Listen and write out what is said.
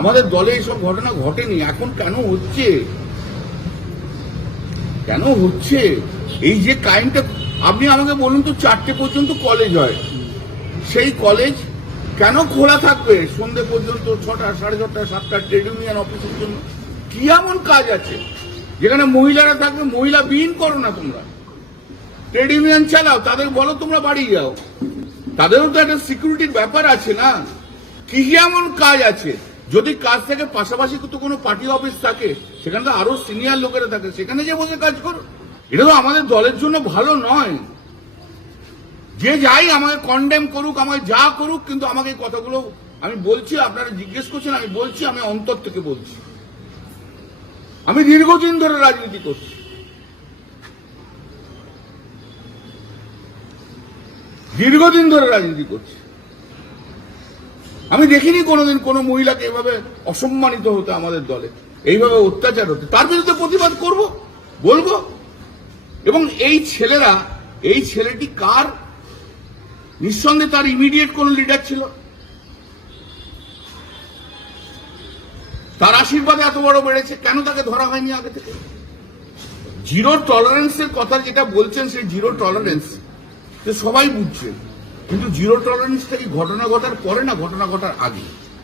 আমাদের দলে এইসব ঘটনা ঘটেনি, এখন কেন হচ্ছে? কেন হচ্ছে এই যে ক্রাইমটা? আপনি আমাকে বলুন তো, 4টে পর্যন্ত কলেজ হয়, সেই কলেজ কেন খোলা থাকবে সন্ধ্যে পর্যন্ত? 6টা, 6:30, 7টা ট্রেড ইউনিয়ন অফিসের জন্য কি এমন কাজ আছে যেখানে মহিলারা থাকবে? মহিলা বিহীন করো না তোমরা, ট্রেড ইউনিয়ন চালাও, তাদের বলো তোমরা বাড়ি যাও, তাদেরও তো একটা সিকিউরিটির ব্যাপার আছে না? কি এমন কাজ আছে? যদি কাজ থাকে পাশাপাশি তো কোনো পার্টি অফিস থাকে, সেখানে তো আরো সিনিয়র লোকেরা থাকে, সেখানে যে বসে কাজ করো। এটা তো আমাদের দলের জন্য ভালো নয়। যে যাই আমাকে কন্ডেম করুক, আমাকে যা করুক, কিন্তু আমাকে এই কথাগুলো আমি বলছি, আপনারা জিজ্ঞেস করছেন, আমি বলছি, আমি অন্তর থেকে বলছি। আমি দীর্ঘদিন ধরে রাজনীতি করছি, দীর্ঘদিন ধরে রাজনীতি করছি। আমি দেখিনি কোনোদিন কোনো মহিলাকে এভাবে অসম্মানিত হতে আমাদের দলে, এইভাবে অত্যাচার হতে। তার বিরুদ্ধে প্রতিবাদ করব, বলবো। এবং এই ছেলেরা, এই ছেলেটি কার? নিঃসন্দেহে তার ইমিডিয়েট কোন লিডার ছিল, তার আশীর্বাদে এত বড় বেড়েছে। কেন তাকে ধরা হয়নি আগে থেকে? জিরো টলারেন্সের কথা যেটা বলছেন, সেই জিরো টলারেন্স সবাই বুঝছে, কিন্তু জিরো টলারেন্সটা কি ঘটনা ঘটার পরে না ঘটনা ঘটার আগে?